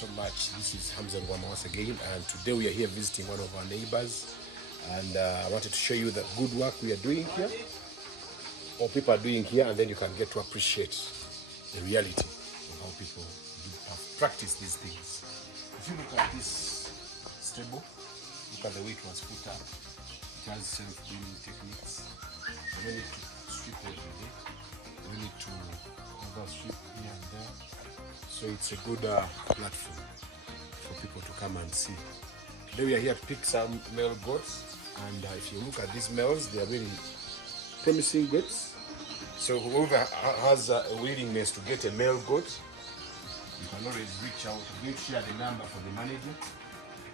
so much. This is Hamza Wama once again, and today we are here visiting one of our neighbors, and I wanted to show you the good work we are doing here, or people are doing here, and then you can get to appreciate the reality of how people have practiced these things. If you look at this stable, look at the way it was put up. It has self-cleaning techniques. You don't need to strip every day. You don't need to overstrip here and there. So it's a good platform for people to come and see. Today we are here to pick some male goats, and if you look at these males, they are really promising goats. So whoever has a willingness to get a male goat, you can always reach out. We'll share the number for the manager,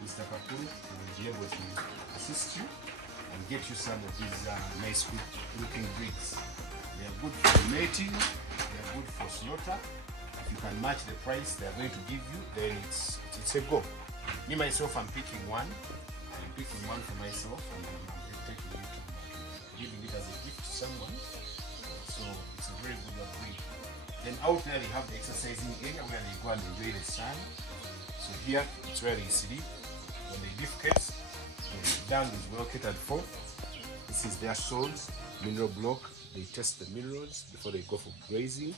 Mr. Kakuru, who will be able to assist you and get you some of these nice looking breeds. They are good for mating, they are good for slaughter. If you can match the price they are going to give you, then it's a go. Me myself, I'm picking one. I'm picking one for myself, and I'm taking it, giving it as a gift to someone. So it's a very good breed. Then out there they have the exercising area where they go and enjoy the sun. So here it's where they sleep. When they defecate, the dung is well catered for. This is their soils, mineral block. They test the minerals before they go for grazing.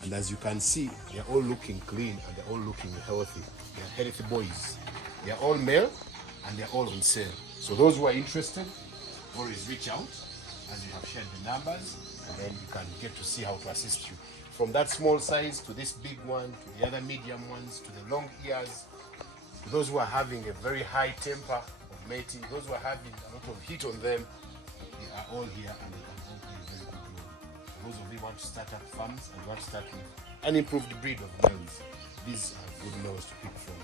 And as you can see, they are all looking clean and they're all looking healthy. They are healthy boys. They are all male and they're all on sale. So those who are interested, always reach out as you have shared the numbers, and then you can get to see how to assist you. From that small size to this big one, to the other medium ones, to the long ears, to those who are having a very high temper of mating, those who are having a lot of heat on them, they are all here and they can all play a very good role. For those of you who want to start up farms and want to start with an improved breed of males, these are good males to pick from.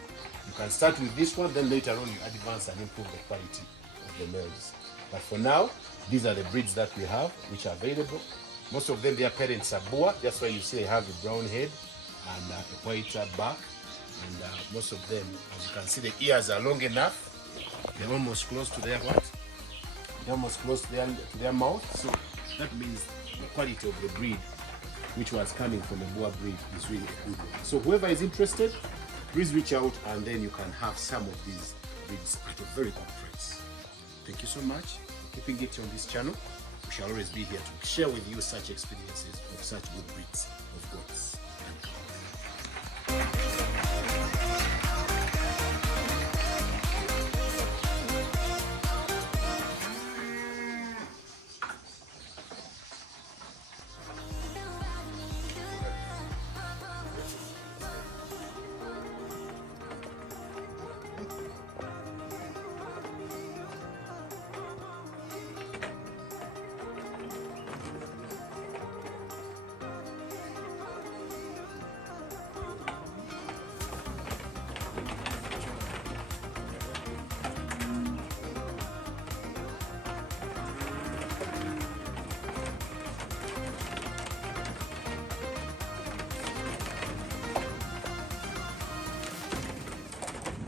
You can start with this one, then later on you advance and improve the quality of the males. But for now, these are the breeds that we have, which are available. Most of them, their parents are Boer. That's why you see they have a brown head and a white back. And most of them, as you can see, the ears are long enough. They're almost close to their what? They're almost close to their mouth. So that means the quality of the breed, which was coming from the Boer breed, is really a good one. So whoever is interested, please reach out, and then you can have some of these breeds at a very good price. Thank you so much for keeping it on this channel. We shall always be here to share with you such experiences of such good breeds of goats.